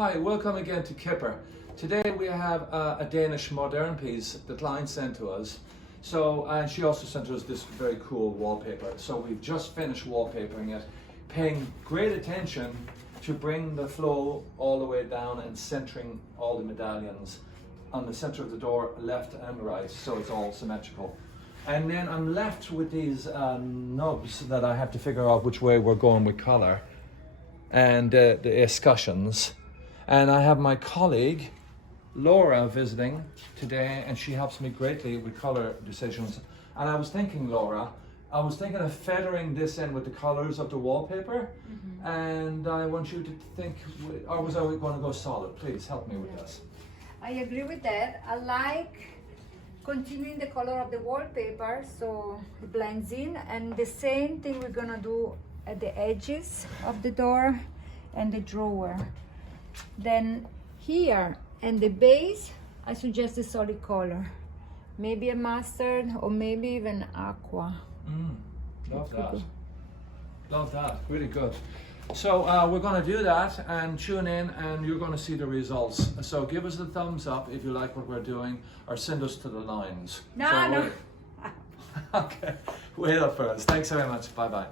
Hi, welcome again to Kipper. Today we have a Danish modern piece that the client sent to us. And she also sent us this very cool wallpaper. So we've just finished wallpapering it, paying great attention to bring the flow all the way down and centering all the medallions on the center of the door, left and right, so it's all symmetrical. And then I'm left with these nubs that I have to figure out which way we're going with color and the escutcheons. And I have my colleague Laura visiting today, and she helps me greatly with color decisions. And I was thinking, Laura, of feathering this in with the colors of the wallpaper, and I want you to think, or was I going to go solid? Please help me with this. I agree with that. I like continuing the color of the wallpaper so it blends in, and the same thing we're gonna do at the edges of the door and the drawer. Then here and the base, I suggest a solid color, maybe a mustard or maybe even aqua. Love that. Love that. Really good. So we're going to do that and tune in, and you're going to see the results. So give us a thumbs up if you like what we're doing, or send us to the lines. No. Okay. Wait up for us. Thanks very much. Bye bye.